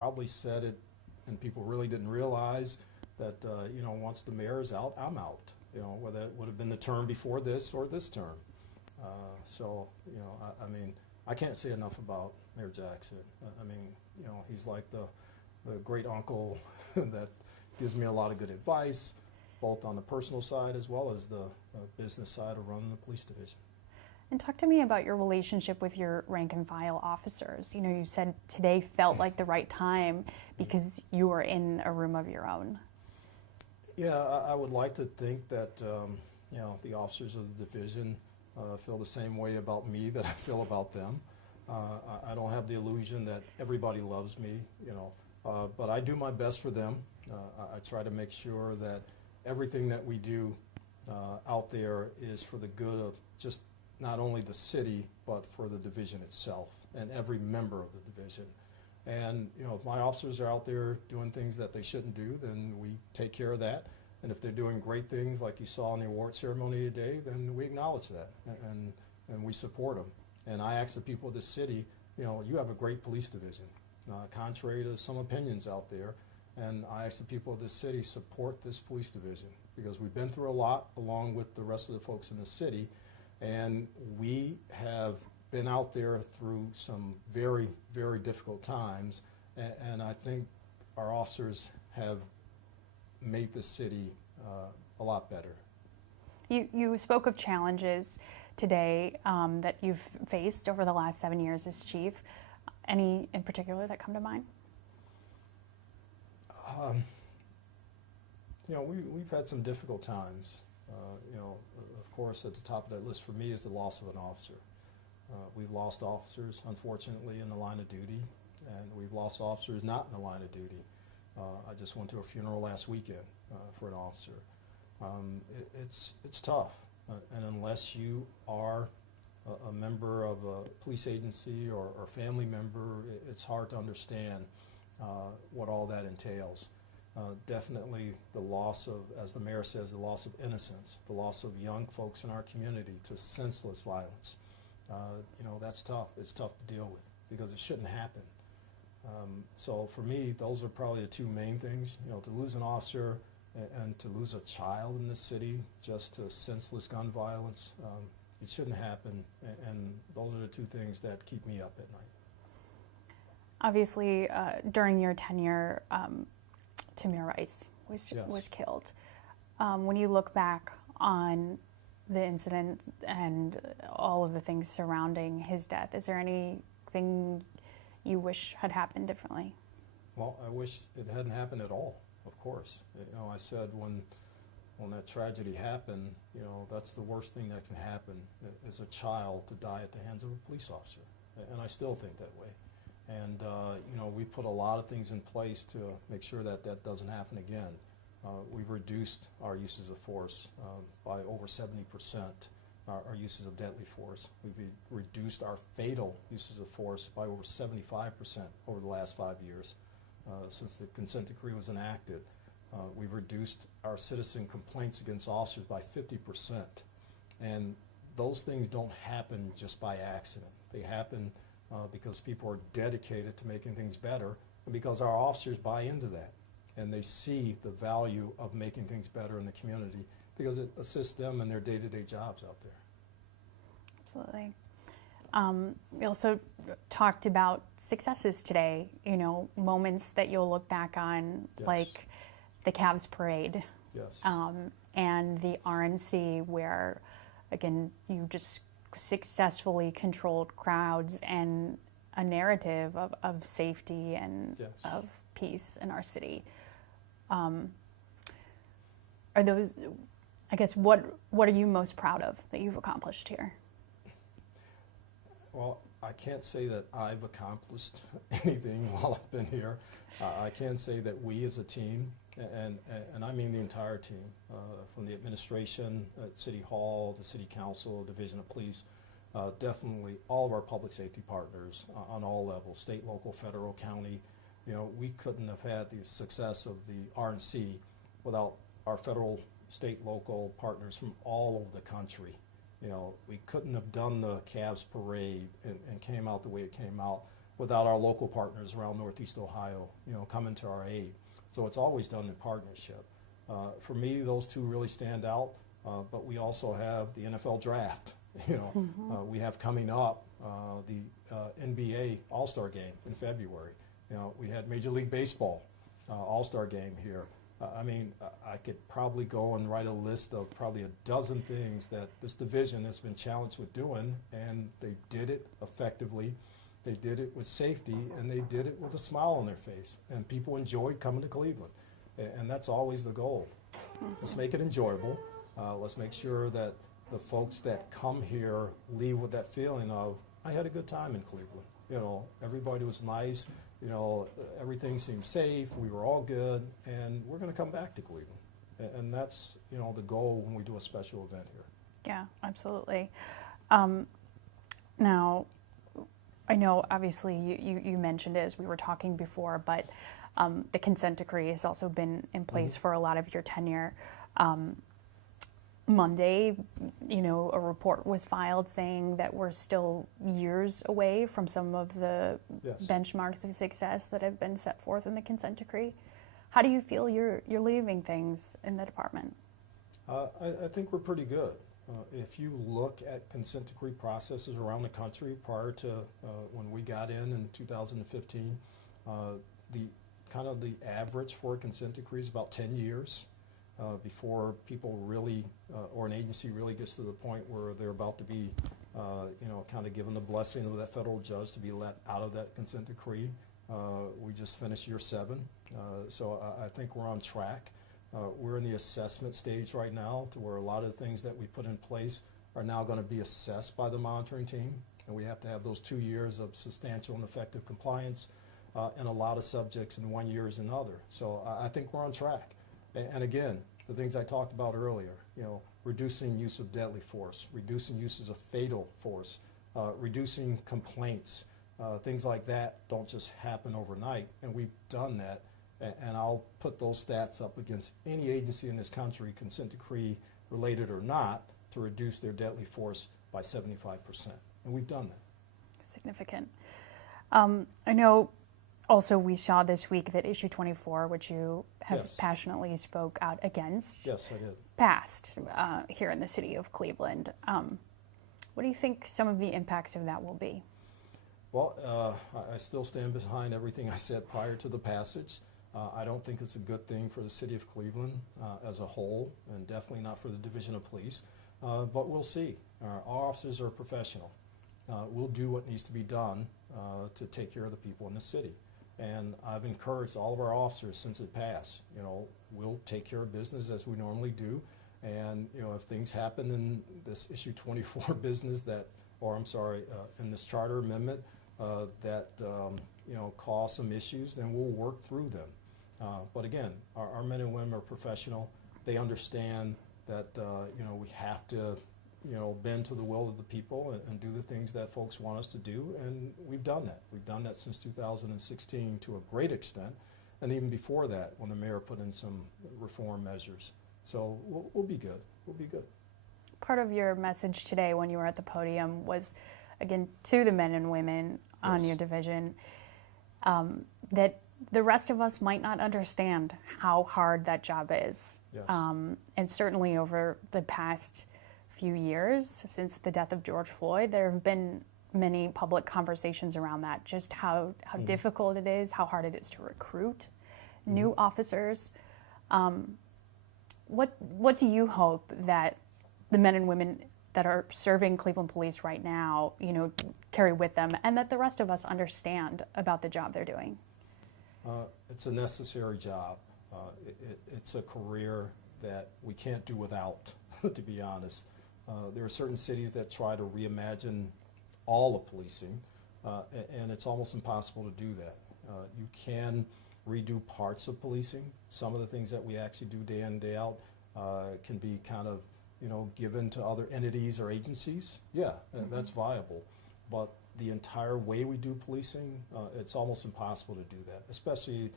Probably said it, and people really didn't realize that, once the mayor is out, I'm out. Whether it would have been the term before this or this term. I mean, I can't say enough about Mayor Jackson. I mean, he's like the great uncle that gives me a lot of good advice, both on the personal side as well as the business side of running the police division. And talk to me about your relationship with your rank and file officers. You said today felt like the right time because you were in a room of your own. Yeah, I would like to think that, the officers of the division feel the same way about me that I feel about them. I don't have the illusion that everybody loves me, but I do my best for them. I try to make sure that everything that we do out there is for the good of just not only the city, but for the division itself and every member of the division. And if my officers are out there doing things that they shouldn't do, then we take care of that. And if they're doing great things like you saw in the award ceremony today, then we acknowledge that and we support them. And I ask the people of this city, you have a great police division, contrary to some opinions out there. And I ask the people of this city, support this police division, because we've been through a lot along with the rest of the folks in the city. And we have been out there through some very, very difficult times, and I think our officers have made the city a lot better. You spoke of challenges today that you've faced over the last 7 years as chief. Any in particular that come to mind? We've had some difficult times. Of course, at the top of that list for me is the loss of an officer. We've lost officers, unfortunately, in the line of duty, and we've lost officers not in the line of duty. I just went to a funeral last weekend for an officer. It's tough, and unless you are a member of a police agency or family member, it's hard to understand what all that entails. Definitely the loss of, as the mayor says, the loss of innocence, the loss of young folks in our community to senseless violence. That's tough. It's tough to deal with because it shouldn't happen. So for me, those are probably the two main things. To lose an officer and to lose a child in this city just to senseless gun violence, it shouldn't happen. And those are the two things that keep me up at night. Obviously, during your tenure, Tamir Rice was killed. When you look back on the incident and all of the things surrounding his death, is there anything you wish had happened differently? Well, I wish it hadn't happened at all, of course. I said when that tragedy happened, that's the worst thing that can happen is a child to die at the hands of a police officer. And I still think that way. And, we put a lot of things in place to make sure that that doesn't happen again. We've reduced our uses of force by over 70%, our uses of deadly force. We've reduced our fatal uses of force by over 75% over the last 5 years since the consent decree was enacted. We've reduced our citizen complaints against officers by 50%. And those things don't happen just by accident. They happen because people are dedicated to making things better, and because our officers buy into that, and they see the value of making things better in the community because it assists them in their day-to-day jobs out there. Absolutely. We also talked about successes today, moments that you'll look back on, Yes. like the Cavs parade. Yes. And the RNC, where, again, you just successfully controlled crowds and a narrative of safety and Yes. of peace in our city. Are those, I guess, what are you most proud of that you've accomplished here? Well, I can't say that I've accomplished anything while I've been here. I can say that we as a team, and I mean the entire team, from the administration at City Hall, the City Council, Division of Police, definitely all of our public safety partners on all levels, state, local, federal, county. We couldn't have had the success of the RNC without our federal, state, local partners from all over the country. We couldn't have done the Cavs parade and came out the way it came out without our local partners around Northeast Ohio, coming to our aid. So it's always done in partnership. For me, those two really stand out, but we also have the NFL draft. We have coming up the NBA All-Star game in February. We had Major League Baseball All-Star game here. I could probably go and write a list of probably a dozen things that this division has been challenged with doing, and they did it effectively. They did it with safety, and they did it with a smile on their face, and people enjoyed coming to Cleveland, and that's always the goal. Let's make it enjoyable. Let's make sure that the folks that come here leave with that feeling of, I had a good time in Cleveland. Everybody was nice. Everything seemed safe. We were all good, and we're going to come back to Cleveland. And that's, the goal when we do a special event here. Yeah, absolutely. Now, I know obviously you mentioned it as we were talking before, but the consent decree has also been in place for a lot of your tenure. Monday, a report was filed saying that we're still years away from some of the benchmarks of success that have been set forth in the consent decree. How do you feel you're leaving things in the department? I think we're pretty good. If you look at consent decree processes around the country prior to when we got in 2015, the average for a consent decree is about 10 years. Before people really, or an agency really gets to the point where they're about to be, kind of given the blessing of that federal judge to be let out of that consent decree. We just finished year 7, so I think we're on track. We're in the assessment stage right now to where a lot of the things that we put in place are now going to be assessed by the monitoring team, and we have to have those 2 years of substantial and effective compliance, and a lot of subjects in 1 year is another. So I think we're on track. And again, the things I talked about earlier, reducing use of deadly force, reducing uses of fatal force, reducing complaints, things like that don't just happen overnight, and we've done that. And I'll put those stats up against any agency in this country, consent decree related or not, to reduce their deadly force by 75%. And we've done that. Significant. I know also we saw this week that issue 24, which you have passionately spoke out against, yes, I did. Passed here in the city of Cleveland. What do you think some of the impacts of that will be? Well, I still stand behind everything I said prior to the passage. I don't think it's a good thing for the city of Cleveland as a whole, and definitely not for the Division of Police, but we'll see. Our officers are professional. We'll do what needs to be done to take care of the people in the city. And I've encouraged all of our officers since it passed, we'll take care of business as we normally do. And, if things happen in this issue 24 business in this charter amendment that, cause some issues, then we'll work through them. But again, our men and women are professional. They understand that, we have to, bend to the will of the people and do the things that folks want us to do, and we've done that. We've done that since 2016 to a great extent, and even before that when the mayor put in some reform measures. So we'll be good. We'll be good. Part of your message today when you were at the podium was, again, to the men and women on your division, that the rest of us might not understand how hard that job is. Yes. And certainly over the past few years, since the death of George Floyd, there have been many public conversations around that, just how difficult it is, how hard it is to recruit new officers. What do you hope that the men and women that are serving Cleveland Police right now, carry with them, and that the rest of us understand about the job they're doing? It's a necessary job. It's a career that we can't do without, to be honest. There are certain cities that try to reimagine all of policing, and it's almost impossible to do that. You can redo parts of policing. Some of the things that we actually do day in, day out can be kind of, given to other entities or agencies. Yeah, that's viable. But the entire way we do policing, it's almost impossible to do that, especially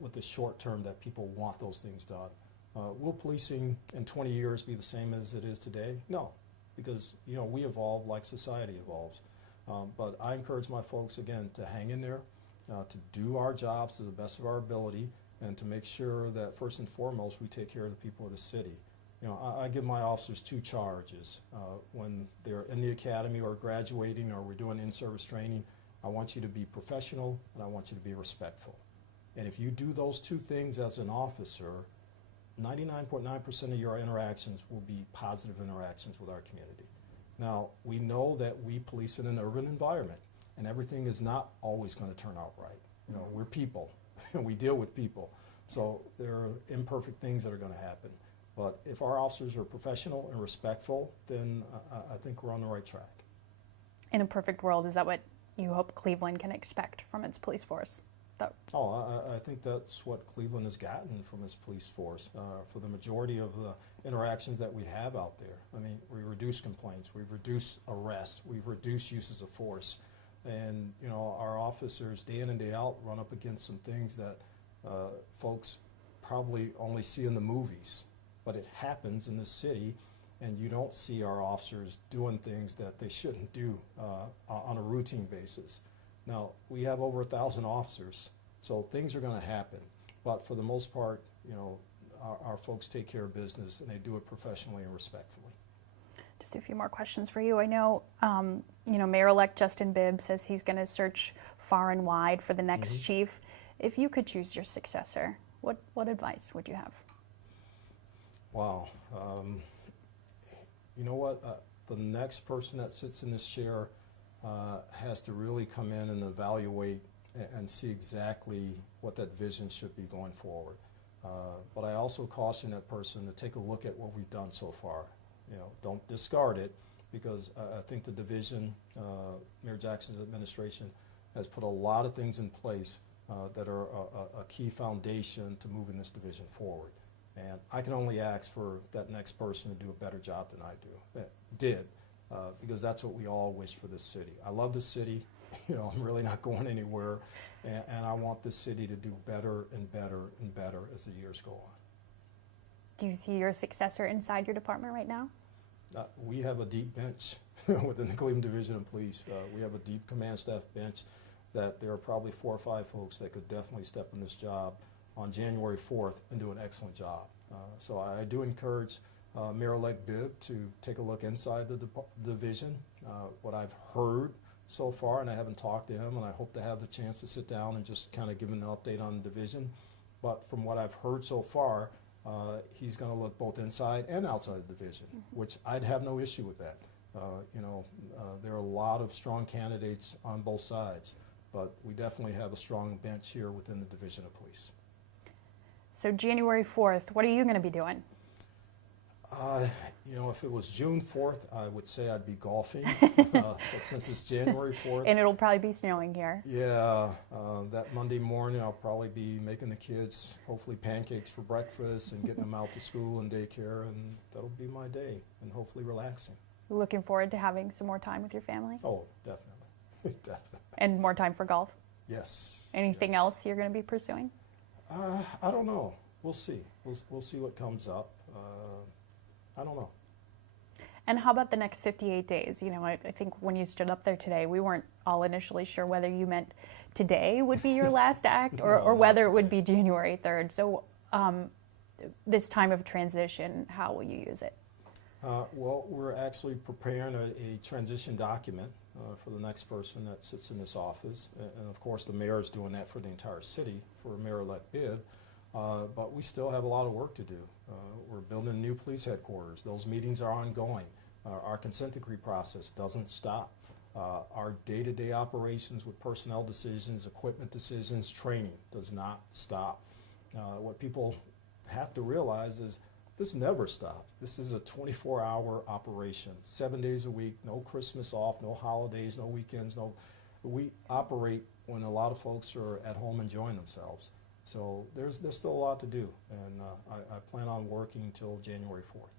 with the short term that people want those things done. Will policing in 20 years be the same as it is today? No, because we evolve like society evolves. But I encourage my folks, again, to hang in there, to do our jobs to the best of our ability, and to make sure that first and foremost we take care of the people of the city. You know, I give my officers two charges. When they're in the academy or graduating or we're doing in-service training, I want you to be professional and I want you to be respectful. And if you do those two things as an officer, 99.9% of your interactions will be positive interactions with our community. Now, we know that we police in an urban environment, and everything is not always going to turn out right. You know, we're people, and we deal with people. So there are imperfect things that are going to happen. But if our officers are professional and respectful, then I think we're on the right track. In a perfect world, is that what you hope Cleveland can expect from its police force? I think that's what Cleveland has gotten from its police force for the majority of the interactions that we have out there. I mean, we reduce complaints, we reduce arrests, we reduce uses of force. And, you know, our officers day in and day out run up against some things that folks probably only see in the movies. But it happens in the city, and you don't see our officers doing things that they shouldn't do on a routine basis. Now, we have over 1,000 officers, so things are going to happen. But for the most part, you know, our folks take care of business, and they do it professionally and respectfully. Just a few more questions for you. I know, you know, Mayor-elect Justin Bibb says he's going to search far and wide for the next chief. If you could choose your successor, what advice would you have? Wow. You know what? The next person that sits in this chair has to really come in and evaluate and see exactly what that vision should be going forward. But I also caution that person to take a look at what we've done so far. You know, don't discard it, because I think the division, Mayor Jackson's administration, has put a lot of things in place that are a key foundation to moving this division forward. And I can only ask for that next person to do a better job than I did, because that's what we all wish for this city. I love this city. You know, I'm really not going anywhere, and I want this city to do better and better and better as the years go on. Do you see your successor inside your department right now? We have a deep bench within the Cleveland Division of Police. We have a deep command staff bench that there are probably 4 or 5 folks that could definitely step in this job on January 4th and do an excellent job. So I do encourage Mayor-elect Bibb to take a look inside the division. What I've heard so far, and I haven't talked to him, and I hope to have the chance to sit down and just kind of give him an update on the division. But from what I've heard so far, he's going to look both inside and outside the division, which I'd have no issue with that. You know, there are a lot of strong candidates on both sides, but we definitely have a strong bench here within the Division of Police. So January 4th, what are you going to be doing? You know, if it was June 4th, I would say I'd be golfing, but since it's January 4th. And it'll probably be snowing here. Yeah, that Monday morning I'll probably be making the kids, hopefully, pancakes for breakfast and getting them out to school and daycare, and that'll be my day, and hopefully relaxing. Looking forward to having some more time with your family? Oh, definitely, definitely. And more time for golf? Yes. Anything else you're going to be pursuing? I don't know. We'll see. We'll see what comes up. I don't know. And how about the next 58 days? You know, I think when you stood up there today, we weren't all initially sure whether you meant today would be your last act or whether it would be January 3rd. So this time of transition, how will you use it? Well, we're actually preparing a transition document for the next person that sits in this office. And of course, the mayor is doing that for the entire city for Mayor-elect Bibb. But we still have a lot of work to do. We're building a new police headquarters. Those meetings are ongoing. Our consent decree process doesn't stop. Our day-to-day operations with personnel decisions, equipment decisions, training does not stop. What people have to realize is this never stops. This is a 24-hour operation, 7 days a week, no Christmas off, no holidays, no weekends. We operate when a lot of folks are at home enjoying themselves. So there's still a lot to do, and I plan on working until January 4th.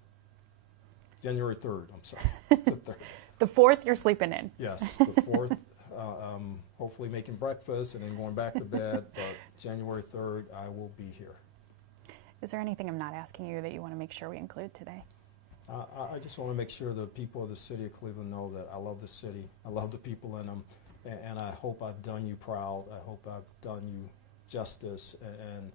January 3rd, I'm sorry. The 3rd. The 4th, you're sleeping in. Yes, the 4th, hopefully making breakfast and then going back to bed, but January 3rd, I will be here. Is there anything I'm not asking you that you want to make sure we include today? I just want to make sure the people of the city of Cleveland know that I love the city. I love the people in them, and I hope I've done you proud. I hope I've done you justice, and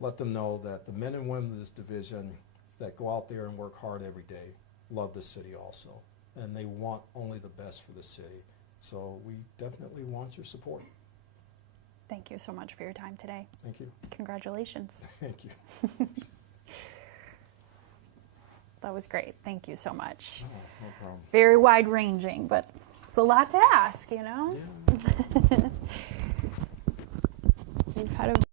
let them know that the men and women of this division that go out there and work hard every day love the city also, and they want only the best for the city. So we definitely want your support. Thank you so much for your time today. Thank you. Congratulations. Thank you. That was great. Thank you so much. Oh, no problem. Very wide-ranging, but it's a lot to ask, you know? Yeah. You kind of